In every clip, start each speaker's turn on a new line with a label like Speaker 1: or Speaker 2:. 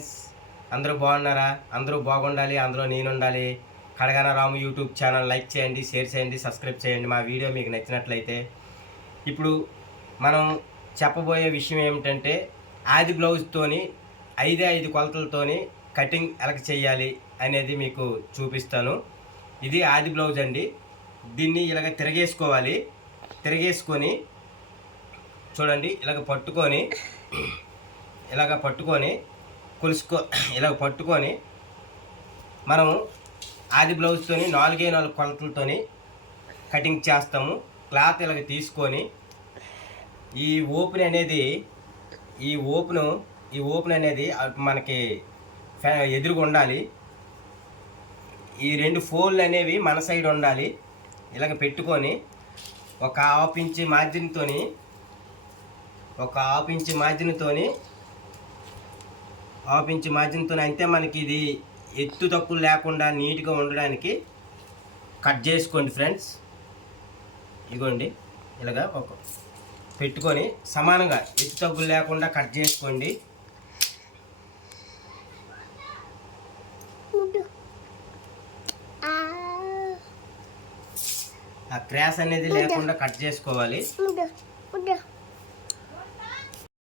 Speaker 1: Friends అందరూ బాగున్నారా? అందరూ బాగుండాలి అందులో నేను ఉండాలి కడగన రాము యూట్యూబ్ ఛానల్ లైక్ చేయండి షేర్ చేయండి సబ్స్క్రైబ్ చేయండి. మా వీడియో మీకు నచ్చినట్లయితే. ఇప్పుడు మనం చెప్పబోయే విషయం ఏమిటంటే ఆది బ్లౌజ్తోని ఐదే ఐదు కొలతలతోని కటింగ్ ఎలా చేయాలి అనేది మీకు చూపిస్తాను. ఇది ఆది బ్లౌజ్ అండి. దీన్ని ఇలాగ తిరగేసుకోవాలి. తిరగేసుకొని చూడండి ఇలాగ పట్టుకొని ఇలాగ పట్టుకొని కొలుసుకో ఇలా పట్టుకొని మనము ఆది బ్లౌజ్తోని నాలుగే నాలుగు కొలతలతోని కటింగ్ చేస్తాము. క్లాత్ ఇలాగ తీసుకొని ఈ ఓపెన్ అనేది ఈ ఓపెన్ ఈ ఓపెన్ అనేది మనకి ఫ్యా- ఎదురుగా ఉండాలి. ఈ రెండు ఫోన్లు అనేవి మన సైడ్ ఉండాలి. ఇలాగ పెట్టుకొని ఒక హాఫ్ ఇంచ్ మార్జిన్తోని ఒక హాఫ్ ఇంచ్ మార్జిన్తోని హాఫ్ ఇంచ్ మార్జిన్తో అయితే మనకి ఇది ఎత్తు తక్కువ లేకుండా నీట్గా ఉండడానికి కట్ చేసుకోండి ఫ్రెండ్స్. ఇగోండి ఇలాగా ఒక పెట్టుకొని సమానంగా ఎత్తు తగ్గులు లేకుండా కట్ చేసుకోండి. ఆ. క్రాస్ అనేది లేకుండా కట్ చేసుకోవాలి.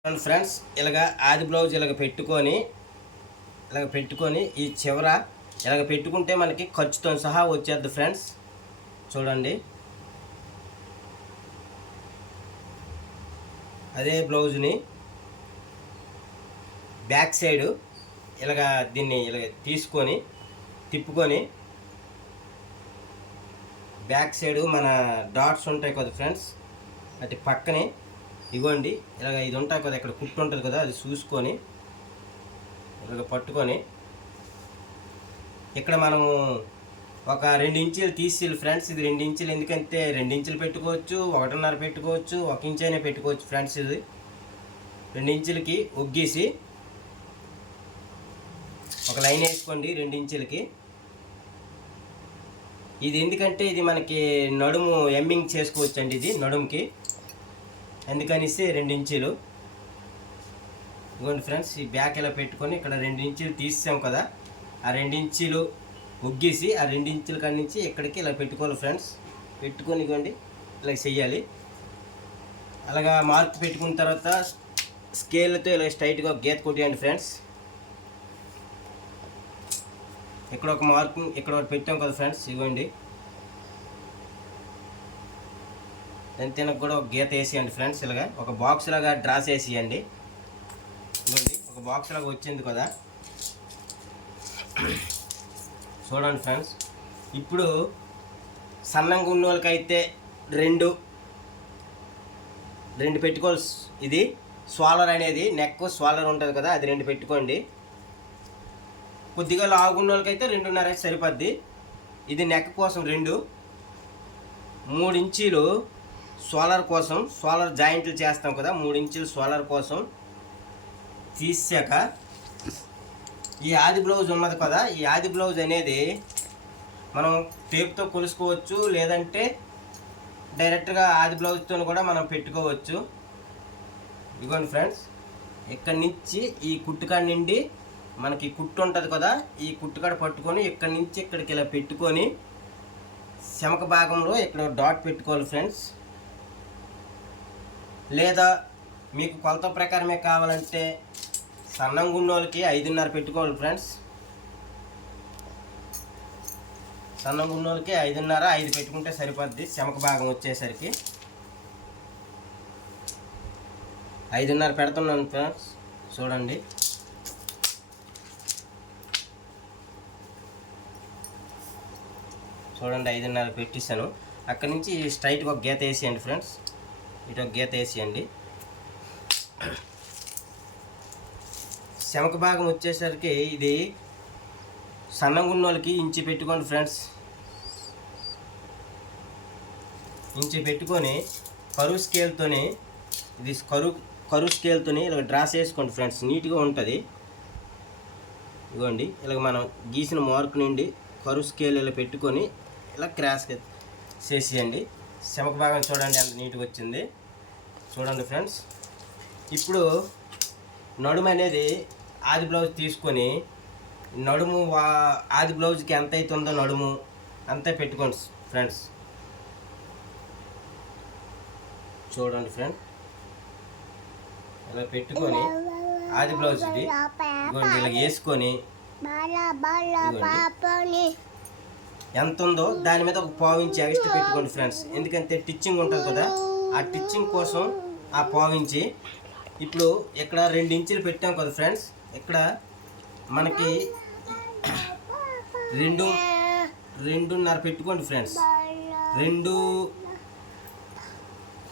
Speaker 1: ఫ్రెండ్స్ ఇలాగ ఆది బ్లౌజ్ ఇలాగ పెట్టుకొని ఇలాగ పెట్టుకొని ఈ చివర ఇలాగ పెట్టుకుంటే మనకి ఖర్చుతో సహా వచ్చేద్ది ఫ్రెండ్స్. చూడండి. అదే బ్లౌజ్ని బ్యాక్ సైడు ఇలాగ దీన్ని ఇలాగ తీసుకొని తిప్పుకొని బ్యాక్ సైడ్ మన డాట్స్ ఉంటాయి కదా ఫ్రెండ్స్ అటు పక్కనే ఇగోండి ఇలాగ ఇది ఉంటాయి కదా ఇక్కడ కుట్టు ఉంటుంది కదా అది చూసుకొని ఇలాగ పట్టుకొని ఇక్కడ మనము ఒక రెండు ఇంచులు తీసి ఫ్రెండ్స్ ఇది రెండు ఇంచులు ఎందుకంటే రెండు ఇంచులు పెట్టుకోవచ్చు ఒకటిన్నర పెట్టుకోవచ్చు ఒక ఇంచ్ అయినా పెట్టుకోవచ్చు ఫ్రెండ్స్ ఇది. రెండు ఇంచులకి ఒగ్గేసి ఒక లైన్ వేసుకోండి రెండు ఇంచులకి. ఇది ఎందుకంటే ఇది మనకి నడుము ఎమ్మింగ్ చేసుకోవచ్చు అండి ఇది నడుముకి. అందుకనిస్తే రెండు ఇంచీలు. ఇదిగోండి ఫ్రెండ్స్ ఈ బ్యాక్ ఇలా పెట్టుకొని ఇక్కడ రెండు ఇంచీలు తీసాం కదా. ఆ రెండు ఇంచీలు ఉగ్గేసి ఆ రెండు ఇంచుల కాడి నుంచి ఇక్కడికి ఇలా పెట్టుకోవాలి ఫ్రెండ్స్. పెట్టుకొని ఇవ్వండి ఇలా చెయ్యాలి అలాగా మార్క్ పెట్టుకున్న తర్వాత స్కేల్తో ఇలా స్ట్రైట్గా గీత కొట్టేయండి ఫ్రెండ్స్. ఇక్కడ ఒక మార్కు ఇక్కడ ఒకటి పెట్టాం కదా ఫ్రెండ్స్ ఇవ్వండి దాని కూడా ఒక గీత వేసేయండి ఫ్రెండ్స్ ఇలాగా. ఒక బాక్స్ లాగా డ్రాస్ వేసేయండి ఇవ్వండి ఒక బాక్స్ లాగా వచ్చింది కదా. చూడండి ఫ్రెండ్స్ ఇప్పుడు సన్నంగా ఉన్న వాళ్ళకైతే రెండు రెండు పెట్టుకోవాల్సి ఇది స్వాలర్ అనేది నెక్ స్వాలర్ ఉంటుంది కదా అది రెండు పెట్టుకోండి. కొద్దిగా లాగున్న వాళ్ళకైతే రెండున్నర అయితే సరిపోద్ది. ఇది నెక్ కోసం రెండు మూడు ఇంచీలు సోలార్ కోసం సోలార్ జాయింట్లు చేస్తాం కదా మూడు ఇంచులు సోలార్ కోసం తీసాక ఈ ఆది బ్లౌజ్ ఉన్నది కదా ఈ ఆది బ్లౌజ్ అనేది మనం టేప్తో కొలుసుకోవచ్చు లేదంటే డైరెక్ట్గా ఆది బ్లౌజ్తో కూడా మనం పెట్టుకోవచ్చు. ఇదిగోండి ఫ్రెండ్స్ ఇక్కడి నుంచి ఈ కుట్టుకాడ నుండి మనకి కుట్టు ఉంటుంది కదా ఈ కుట్టుకాడ పట్టుకొని ఇక్కడి నుంచి ఇక్కడికి ఇలా పెట్టుకొని శమక భాగంలో ఇక్కడ డాట్ పెట్టుకోవాలి ఫ్రెండ్స్. లేదా మీకు కొలత ప్రకారమే కావాలంటే సన్నంగా ఉన్న వాళ్ళకి ఐదున్నర పెట్టుకోవాలి ఫ్రెండ్స్. సన్నంగా ఉన్న వాళ్ళకి ఐదున్నర ఐదు పెట్టుకుంటే సరిపోద్ది. చెమక భాగం వచ్చేసరికి. ఐదున్నర పెడుతున్నాను ఫ్రెండ్స్. చూడండి. చూడండి ఐదున్నర పెట్టేశాను. అక్కడి నుంచి స్ట్రైట్గా ఒక గీత వేసేయండి ఫ్రెండ్స్. ఇటు ఒక గీత వేసేయండి. శమక భాగం వచ్చేసరికి ఇది సన్నంగా ఉన్న వాళ్ళకి ఇంచి పెట్టుకోండి ఫ్రెండ్స్. ఇంచి పెట్టుకొని కరువు స్కేల్తోని ఇది కరువు కరువు స్కేల్తోని ఇలా డ్రాస్ వేసుకోండి ఫ్రెండ్స్. నీట్గా ఉంటుంది. ఇదిగోండి ఇలా మనం గీసిన మార్క్ నుండి కరువు స్కేల్ ఇలా పెట్టుకొని ఇలా క్రాస్ చేసేయండి. శమక భాగం చూడండి ఎంత నీట్గా వచ్చింది. చూడండి ఫ్రెండ్స్. ఇప్పుడు నడుము అనేది ఆది బ్లౌజ్ తీసుకొని నడుము వా ఆది బ్లౌజ్కి ఎంత అవుతుందో నడుము అంతే పెట్టుకోండి ఫ్రెండ్స్. చూడండి ఫ్రెండ్. ఇలా పెట్టుకొని ఆది బ్లౌజ్ ఇది ఇలా వేసుకొని ఎంత ఉందో దాని మీద ఒక పావు ఇంచి ఎక్స్ట్రా పెట్టుకోండి ఫ్రెండ్స్. ఎందుకంటే టిచ్చింగ్ ఉంటుంది కదా ఆ టిచ్చింగ్ కోసం ఆ పావు ఇంచి ఇప్పుడు ఇక్కడ రెండు ఇంచులు పెట్టాం కదా ఫ్రెండ్స్. ఇక్కడ మనకి రెండు రెండున్నర పెట్టుకోండి ఫ్రెండ్స్. రెండు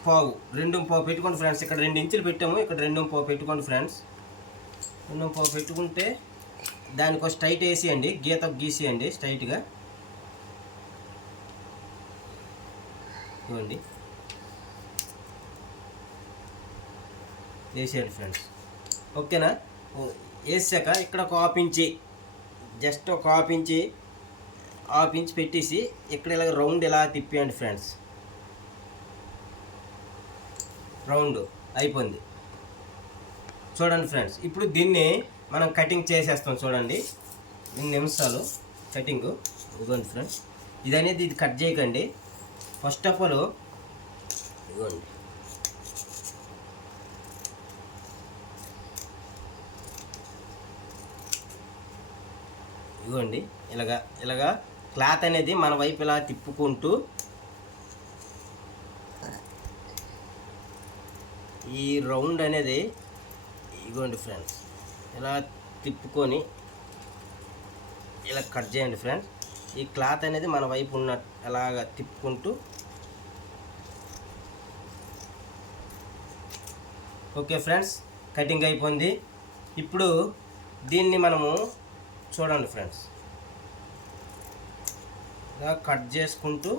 Speaker 1: పావు రెండు పావు పెట్టుకోండి ఫ్రెండ్స్. ఇక్కడ రెండు ఇంచులు పెట్టాము ఇక్కడ రెండు పావు పెట్టుకోండి ఫ్రెండ్స్. రెండు పావు పెట్టుకుంటే దానికి ఒక స్ట్రైట్ వేసేయండి గీత గీసేయండి స్ట్రైట్గా. ఇవ్వండి వేసేయండి ఫ్రెండ్స్. ఓకేనా? వేసాక ఇక్కడ ఒక హాఫ్ ఇంచి జస్ట్ ఒక హాఫ్ ఇంచి హాఫ్ ఇంచ్ పెట్టేసి ఇక్కడ ఇలా రౌండ్ ఇలా తిప్పేయండి ఫ్రెండ్స్. రౌండ్ అయిపోయింది. చూడండి ఫ్రెండ్స్ ఇప్పుడు దీన్ని మనం కటింగ్ చేసేస్తాం చూడండి. రెండు నిమిషాలు కటింగ్ ఇవ్వండి ఫ్రెండ్స్. ఇది అనేది ఇది కట్ చేయకండి. ఫస్ట్ ఆఫ్ ఆల్ ఇదిగోండి. ఇదిగోండి ఇలాగా ఇలాగా క్లాత్ అనేది మన వైపు ఇలా తిప్పుకుంటూ ఈ రౌండ్ అనేది ఇదిగోండి ఫ్రెండ్స్ ఇలా తిప్పుకొని ఇలా కట్ చేయండి ఫ్రెండ్స్. ఈ క్లాత్ అనేది మన వైపు ఉన్న అలాగా తిప్పుకుంటూ ఓకే ఫ్రెండ్స్ కటింగ్ అయిపోయింది. ఇప్పుడు దీన్ని మనము చూడండి ఫ్రెండ్స్. ఇలా కట్ చేసుకుంటూ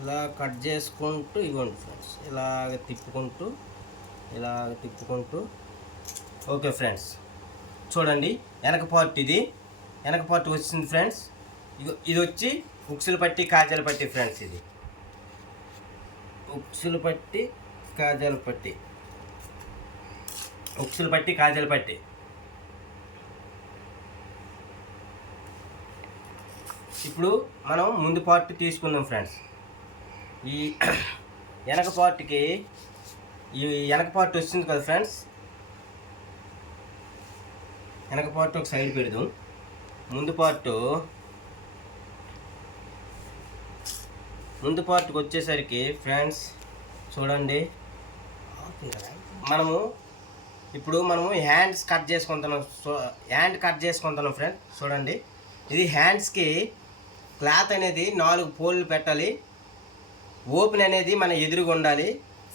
Speaker 1: ఇలా కట్ చేసుకుంటూ ఇవ్వండి ఫ్రెండ్స్. ఇలాగ తిప్పుకుంటూ ఇలాగ తిప్పుకుంటూ. ఓకే ఫ్రెండ్స్ చూడండి వెనక పార్ట్ ఇది. వెనక పార్ట్ వచ్చింది ఫ్రెండ్స్. ఇది వచ్చి ఉక్సులు పట్టి కాజలు పట్టి ఫ్రెండ్స్ ఇది. ఉక్సులు పట్టి కాజాలు పట్టి. ఉక్సులు పట్టి కాజాలు పట్టి. ఇప్పుడు మనం ముందు పార్ట్ తీసుకుందాం ఫ్రెండ్స్. ఈ వెనక పార్ట్కి ఈ వెనక పార్ట్ వచ్చింది కదా ఫ్రెండ్స్. వెనక పార్ట్ ఒక సైడ్ పెడదాం. ముందు పార్ట్ ముందు పార్ట్కి వచ్చేసరికి ఫ్రెండ్స్ చూడండి. మనము ఇప్పుడు మనము హ్యాండ్స్ కట్ చేసుకుంటున్నాం. హ్యాండ్ కట్ చేసుకుంటున్నాం ఫ్రెండ్ చూడండి. ఇది హ్యాండ్స్కి క్లాత్ అనేది నాలుగు పోల్లు పెట్టాలి. ఓపెన్ అనేది మన ఎదురుగా ఉండాలి.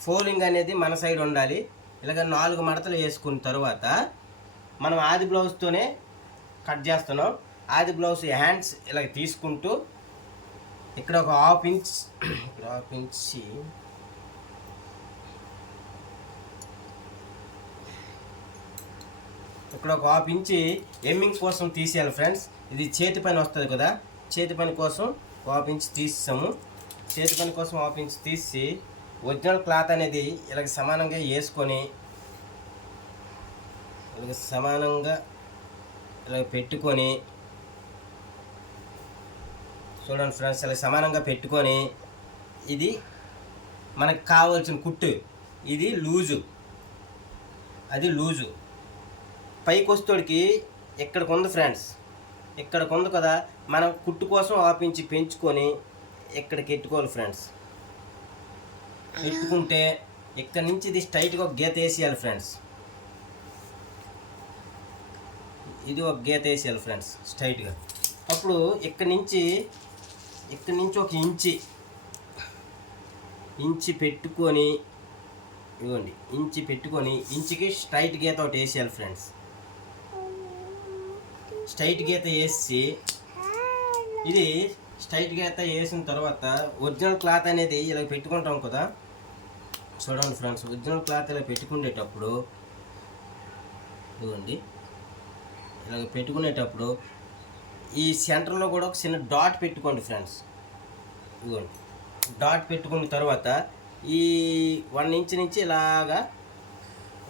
Speaker 1: ఫోలింగ్ అనేది మన సైడ్ ఉండాలి. ఇలాగ నాలుగు మడతలు వేసుకున్న తర్వాత మనం ఆది బ్లౌజ్తోనే కట్ చేస్తున్నాం. ఆది బ్లౌజ్ హ్యాండ్స్ ఇలాగ తీసుకుంటూ ఇక్కడ ఒక హాఫ్ ఇంచ్ ఇక్కడ హాఫ్ ఇంచ్ ఇక్కడ ఒక హాఫ్ ఇంచి ఎమ్మింగ్ కోసం తీసేయాలి ఫ్రెండ్స్. ఇది చేతి పని వస్తుంది కదా. చేతి పని కోసం హాఫ్ ఇంచ్ తీసాము చేతి పని కోసం హాఫ్ ఇంచ్ తీసి ఒరిజినల్ క్లాత్ అనేది ఇలాగ సమానంగా వేసుకొని ఇలాగ సమానంగా ఇలా పెట్టుకొని చూడండి ఫ్రెండ్స్ ఇలా సమానంగా పెట్టుకొని ఇది మనకు కావాల్సిన కుట్టు. ఇది లూజు. అది లూజు. పైకి వస్తోడికి ఇక్కడికి ఉంది ఫ్రెండ్స్. ఇక్కడికి ఉంది కదా మనం కుట్టు కోసం ఆపించి పెంచుకొని ఇక్కడికి ఎట్టుకోవాలి ఫ్రెండ్స్. పెట్టుకుంటే ఇక్కడ నుంచి ఇది స్ట్రైట్గా ఒక గీత వేసేయాలి ఫ్రెండ్స్. ఇది ఒక గీత వేసేయాలి ఫ్రెండ్స్ స్ట్రైట్గా అప్పుడు ఇక్కడ నుంచి ఇక్కడి నుంచి ఒక ఇంచి. ఇంచి పెట్టుకొని ఇవ్వండి. ఇంచి పెట్టుకొని ఇంచుకి స్ట్రైట్ గీత ఒకటి వేసేయాలి ఫ్రెండ్స్. స్ట్రైట్ గీత వేసి ఇది స్ట్రైట్ గీత వేసిన తర్వాత ఒరిజినల్ క్లాత్ అనేది ఇలా పెట్టుకుంటాం కదా. చూడండి ఫ్రెండ్స్ ఒరిజినల్ క్లాత్ ఇలా పెట్టుకునేటప్పుడు ఇవ్వండి. ఇలా పెట్టుకునేటప్పుడు ఈ సెంటర్లో కూడా ఒక చిన్న డాట్ పెట్టుకోండి ఫ్రెండ్స్. ఇదిగోండి. డాట్ పెట్టుకున్న తర్వాత ఈ వన్ ఇంచ్ నుంచి ఇలాగా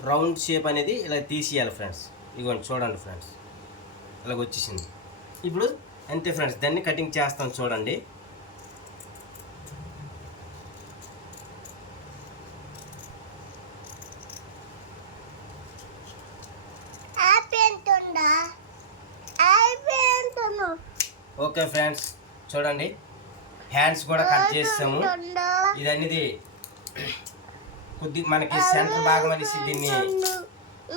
Speaker 1: రౌండ్ షేప్ అనేది ఇలా తీసేయాలి ఫ్రెండ్స్. ఇదిగోండి చూడండి ఫ్రెండ్స్. ఇలాగ వచ్చేసింది. ఇప్పుడు అంతే ఫ్రెండ్స్ దాన్ని కటింగ్ చేస్తాను చూడండి. ఓకే ఫ్రెండ్స్ చూడండి. హ్యాండ్స్ కూడా కట్ చేసాము ఇది అనేది కొద్ది మనకి సెంటర్ భాగం అనేసి దీన్ని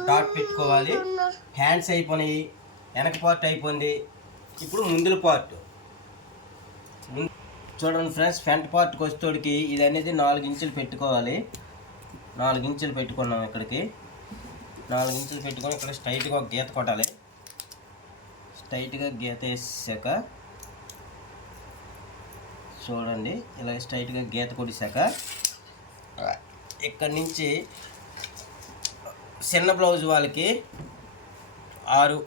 Speaker 1: డాట్ పెట్టుకోవాలి. హ్యాండ్స్ అయిపోయినాయి వెనక పార్ట్ అయిపోయింది. ఇప్పుడు ముందుల పార్ట్ చూడండి ఫ్రెండ్స్ ఫ్రంట్ పార్ట్కి వచ్చేటోడికి ఇది అనేది నాలుగు ఇంచులు పెట్టుకోవాలి. నాలుగు ఇంచులు పెట్టుకున్నాం ఇక్కడికి. నాలుగు ఇంచులు పెట్టుకొని ఇక్కడ స్ట్రైట్గా ఒక గీత కొట్టాలి. స్ట్రైట్గా గీత వేసాక చూడండి. ఇలా స్ట్రైట్గా గీత కొడిసాక ఇక్కడి నుంచి చిన్న బ్లౌజ్ వాళ్ళకి ఆరు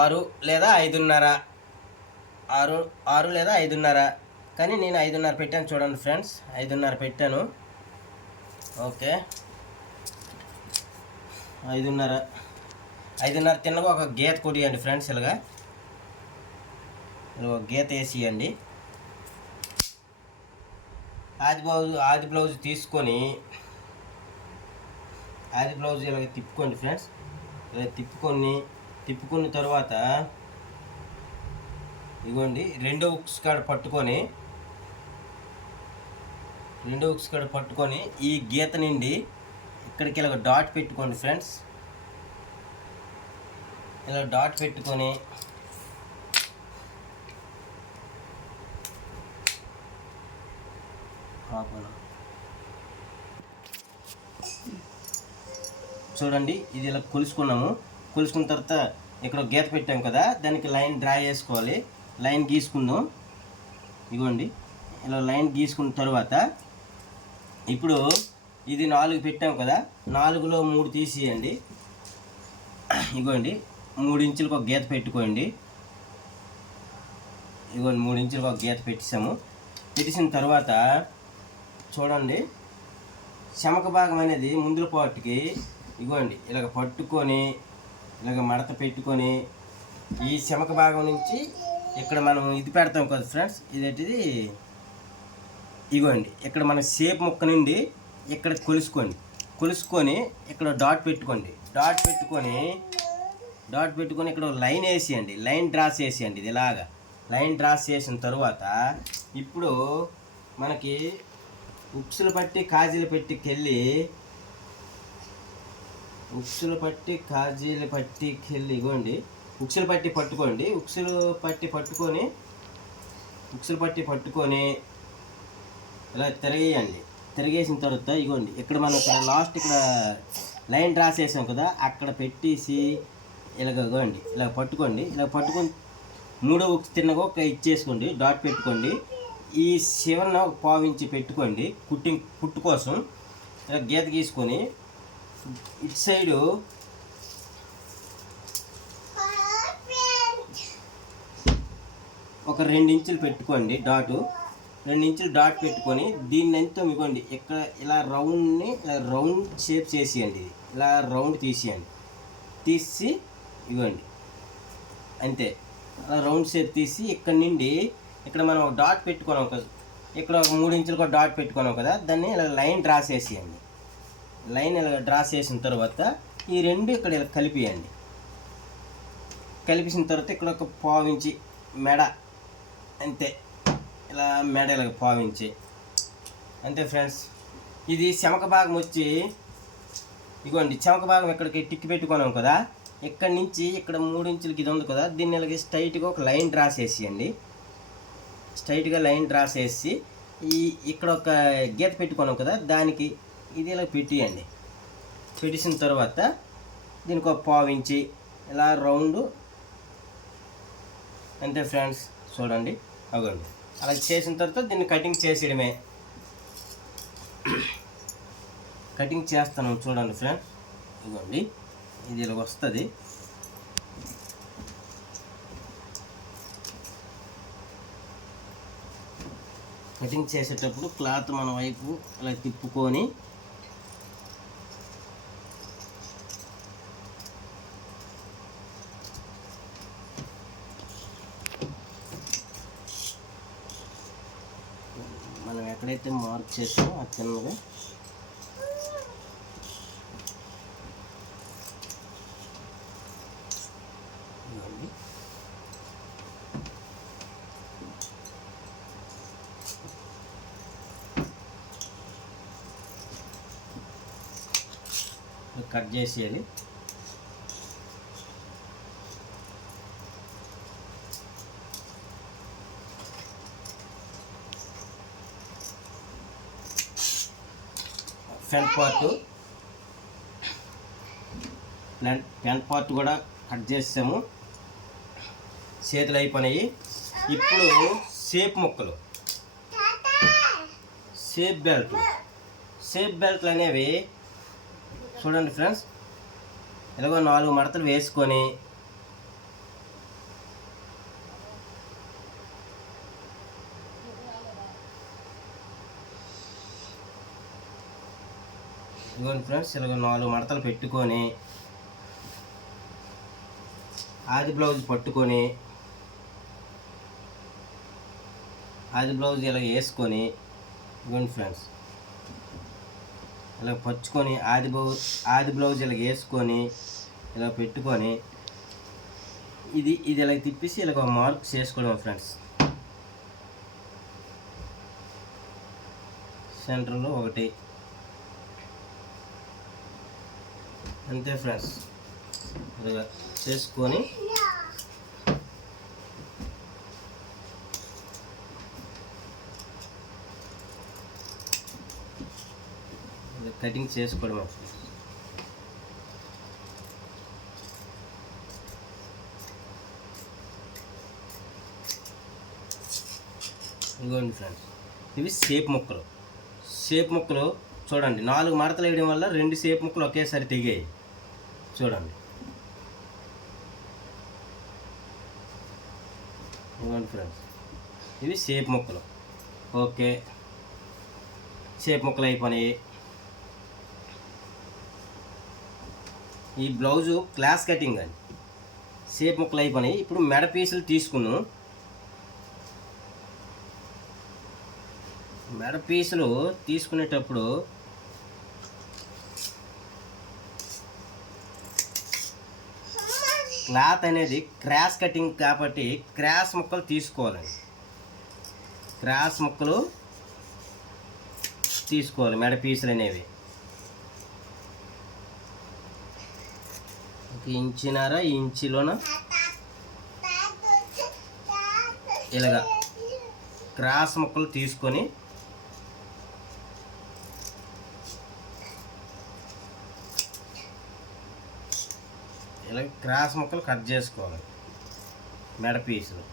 Speaker 1: ఆరు లేదా ఐదున్నర ఆరు ఆరు లేదా ఐదున్నర. కానీ నేను ఐదున్నర పెట్టాను చూడండి ఫ్రెండ్స్. ఐదున్నర పెట్టాను. ఓకే. ఐదున్నర ఐదున్నర తిన్నగా ఒక గీత కొడియండి ఫ్రెండ్స్ ఇలాగా. గీత వేసియండి. ఆది బ్లౌజ్ ఆది బ్లౌజ్ తీసుకొని ఆది బ్లౌజ్ ఇలా తిప్పుకోండి ఫ్రెండ్స్. ఇలా తిప్పుకొని తిప్పుకున్న తర్వాత ఇదిగోండి రెండో ఉక్స్ కాడ పట్టుకొని రెండో ఉక్స్ కాడ పట్టుకొని ఈ గీత నుండి ఇక్కడికి ఇలా డాట్ పెట్టుకోండి ఫ్రెండ్స్. ఇలా డాట్ పెట్టుకొని ఆపను. చూడండి ఇది ఇలా కొలుసుకున్నాము. కొలుసుకున్న తర్వాత ఇక్కడ గీత పెట్టాం కదా దానికి లైన్ డ్రా చేసుకోవాలి. లైన్ గీసుకుందాం. ఇగోండి ఇలా లైన్ గీసుకున్న తర్వాత ఇప్పుడు ఇది నాలుగు పెట్టాం కదా నాలుగులో మూడు తీసేయండి. ఇగోండి మూడు ఇంచులకు ఒక గీత పెట్టుకోండి. ఇగోండి మూడు ఇంచులకు ఒక గీత పెట్టేసాము పెట్టేసిన తర్వాత చూడండి. శమక భాగం అనేది ముందుల పాటుకి ఇగోండి. ఇలాగ పట్టుకొని ఇలాగ మడత పెట్టుకొని ఈ శమక భాగం నుంచి ఇక్కడ మనం ఇది పెడతాం కదా ఫ్రెండ్స్ ఇదేంటిది? ఇగోండి. ఇక్కడ మన షేప్ ముక్క నుండి ఇక్కడ కొలుసుకోండి. కొలుసుకొని ఇక్కడ డాట్ పెట్టుకోండి. డాట్ పెట్టుకొని డాట్ పెట్టుకొని ఇక్కడ లైన్ వేసేయండి. లైన్ డ్రాస్ వేసేయండి ఇది ఇలాగా. లైన్ డ్రాస్ చేసిన తర్వాత ఇప్పుడు మనకి ఉప్సులు పట్టి కాజీలు పెట్టికెళ్ళి ఉక్సులు పట్టి కాజీలు పట్టికెళ్ళి ఇగోండి. ఉక్సులు పట్టి పట్టుకోండి. ఉక్సులు పట్టి పట్టుకొని ఉక్సులు పట్టి పట్టుకొని ఇలా తిరగేయండి. తిరిగేసిన తర్వాత ఇగోండి ఇక్కడ మనం ఇక్కడ లాస్ట్ ఇక్కడ లైన్ డ్రా చేసాం కదా అక్కడ పెట్టేసి ఇలాగ ఇగోండి ఇలా పట్టుకోండి. ఇలా పట్టుకొని మూడో ఉక్స్ తిన్నగా ఒక ఇచ్చేసుకోండి డాట్ పెట్టుకోండి. ఈ చివరన ఒక పావించి పెట్టుకోండి కుట్టి కుట్టు కోసం. ఇలా గీత గీసుకొని ఇటు సైడు ఒక రెండు ఇంచులు పెట్టుకోండి డాటు. రెండు ఇంచులు డాట్ పెట్టుకొని దీన్ని ఎంతో ఇవ్వండి ఇక్కడ ఇలా రౌండ్ని రౌండ్ షేప్ చేసేయండి ఇది. ఇలా రౌండ్ తీసేయండి. తీసి ఇవ్వండి. అంతే. రౌండ్ షేప్ తీసి ఇక్కడ నుండి ఇక్కడ మనం ఒక డాట్ పెట్టుకున్నాం కదా. ఇక్కడ ఒక మూడు ఇంచులకు ఒక డాట్ పెట్టుకున్నాం కదా. దాన్ని ఇలా లైన్ డ్రా చేసేయండి. లైన్ ఇలా డ్రా చేసిన తర్వాత ఈ రెండు ఇక్కడ ఇలా కలిపియండి. కలిపేసిన తర్వాత ఇక్కడ ఒక పావించి మెడ అంతే. ఇలా మెడ ఇలా పావించి అంతే ఫ్రెండ్స్ ఇది చెమక భాగం వచ్చి ఇగోండి చెమక భాగం ఇక్కడికి టిక్కి పెట్టుకున్నాం కదా. ఇక్కడ నుంచి ఇక్కడ మూడు ఇంచులకి ఇది ఉంది కదా. దీన్ని ఇలాగే స్ట్రైట్గా ఒక లైన్ డ్రా చేసేయండి. స్ట్రైట్గా లైన్ డ్రా చేసి ఈ ఇక్కడ ఒక గీత పెట్టుకున్నాం కదా దానికి ఇది ఇలా పెట్టేయండి. పెట్టేసిన తర్వాత దీనికి ఒక పావు ఇలా రౌండ్. అంతే ఫ్రెండ్స్ చూడండి. అవ్వండి అలా చేసిన తర్వాత దీన్ని కటింగ్ చేసేయడమే. కటింగ్ చేస్తాను చూడండి ఫ్రెండ్ ఇవ్వండి ఇది ఇలా వస్తుంది. కటింగ్ చేసేటప్పుడు క్లాత్ మన వైపు అలా తిప్పుకొని మనం ఎక్కడైతే మార్క్ చేసామో ఆ చిన్నగా కట్ చేసేయాలి front part front front part కూడా కట్ చేసాము చేతులు అయిపోయినాయి ఇప్పుడు షేప్ ముక్కలు. షేప్ బెల్ట్ షేప్ బెల్ట్లు అనేవి చూడండి ఫ్రెండ్స్. ఇలాగో నాలుగు మడతలు వేసుకొని ఇదిగోండి ఫ్రెండ్స్ ఇలాగ నాలుగు మడతలు పెట్టుకొని ఆది బ్లౌజ్ పట్టుకొని ఆది బ్లౌజ్ ఇలా వేసుకొని ఇదిగోండి ఫ్రెండ్స్. ఇలా పచ్చుకొని ఆది బ్లౌజ్ ఆది బ్లౌజ్ ఇలా వేసుకొని ఇలా పెట్టుకొని ఇది ఇది ఇలా తిప్పేసి ఇలా ఒక మార్క్ చేసుకోవడం ఫ్రెండ్స్ సెంటర్లో ఒకటి. అంతే ఫ్రెండ్స్ ఇలా చేసుకొని కటింగ్ చేసుకోవడం ఫ్రెండ్స్ ఇదిగోండి ఫ్రెండ్స్ ఇవి సేప్ ముక్కలు. సేప్ ముక్కలు చూడండి నాలుగు మడతలు వేయడం వల్ల రెండు సేప్ ముక్కలు ఒకేసారి తెగాయి. చూడండి. ఇదిగోండి ఫ్రెండ్స్ ఇవి సేప్ ముక్కలు. ఓకే. సేప్ ముక్కలు అయిపోయినాయి. ఈ బ్లౌజు క్లాస్ కటింగ్ అండి. షేప్ ముక్కలు అయిపోయినాయి. ఇప్పుడు మెడ పీసులు తీసుకున్నాం మెడ పీసులు తీసుకునేటప్పుడు క్లాత్ అనేది క్రాస్ కటింగ్ కాబట్టి క్రాస్ ముక్కలు తీసుకోవాలండి. క్రాస్ ముక్కలు తీసుకోవాలి మెడ పీసులు అనేవి. ఇంచినారా ఇంచిలోన ఇలాగ ఇంచులోన? ఇలాగా. క్రాస్ ముక్కలు తీసుకొని ఇలా క్రాస్ ముక్కలు కట్ చేసుకోవాలి మెడ పీసులు.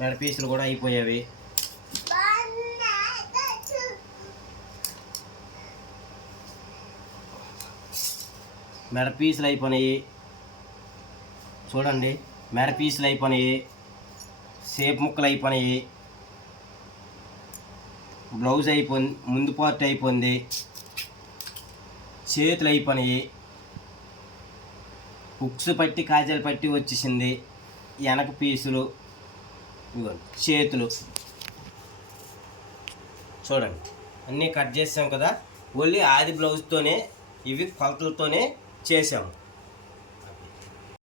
Speaker 1: మెడ పీసులు కూడా అయిపోయేవి. మెడ పీసులు అయిపోయినాయి. చూడండి మెడ పీసులు అయిపోయినాయి. షేప్ ముక్కలు అయిపోయినాయి. బ్లౌజ్ అయిపోయింది ముందు పార్ట్ అయిపోయింది. చేతులు అయిపోయినాయి. హుక్స్ పట్టి కాజాలు పట్టి వచ్చేసింది. వెనక పీసులు చేతులు. చూడండి అన్నీ కట్ చేసాం కదా. ఓన్లీ ఆది బ్లౌజ్తోనే ఇవి కొలతలతోనే చేసాము